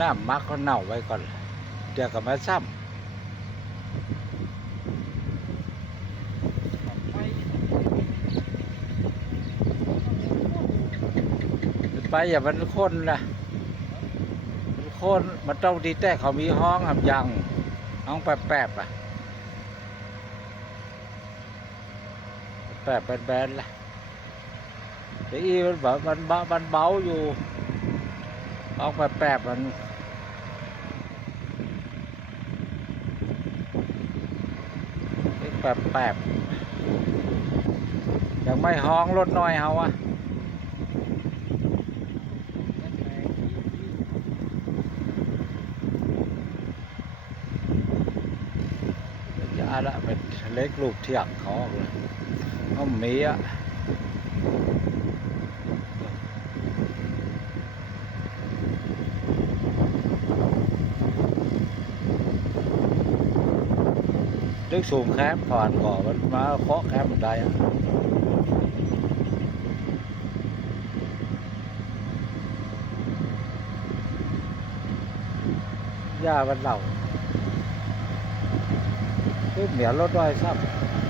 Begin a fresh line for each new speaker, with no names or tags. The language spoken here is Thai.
น้ำมักเขาเน่าไว้ก่อน เดี๋ยวก็มาซ้ำไปอย่ามันคนนะมันคนมันต้องดีแต่เขามีห้องหำยังห้องแปบๆอะ แปบแบนๆล่ะแต่อีมันแบบมันเบามันเบาอยู่ ห้องแปบๆมันแปบแปบๆยังไม่ห้องรถน้อยเฮาอะจะอะไรเป็นเล็กลูกเทียงเขาออกเลยเขามีอะ ดึกสูงแคมผ่านก่อมันมาเคาะแคมบันไดอะย่ามันเหล่าคือเหนียวรถด้อยซ้ำ